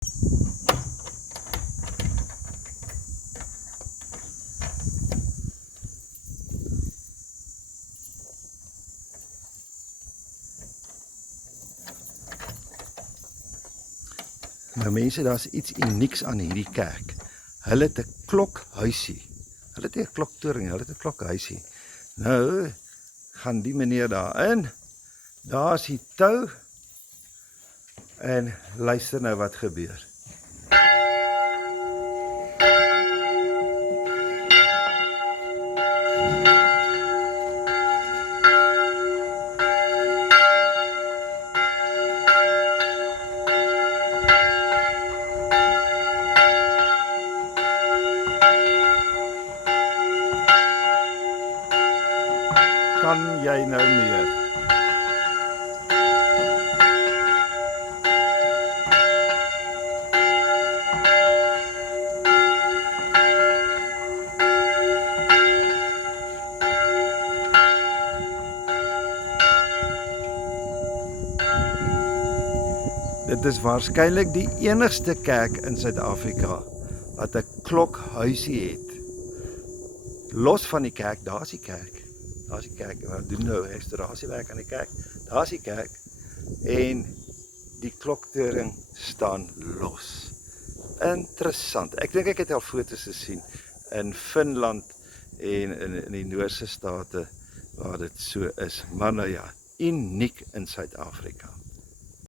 Nou mense, daar is iets unieks aan hierdie kerk. Hulle het 'n klokhuisie. Hulle het nie 'n kloktoring, hulle het 'n klokhuisie. Nou gaan die meneer daarin. Daar is die tou. En luister nou wat gebeur. Kan jy nou meer? Dit is waarskynlik die enigste kerk in Suid-Afrika wat 'n klokhuisie het. Los van die kerk, daar's die kerk. Daar's die kerk. Ons doen nou restaurasiewerk aan die kerk. Daar's die kerk. En die kloktoring staan los. Interessant. Ek dink ek het al foto's gesien in Finland en in die Noordse state waar dit so is. Maar nou ja, uniek in Suid-Afrika.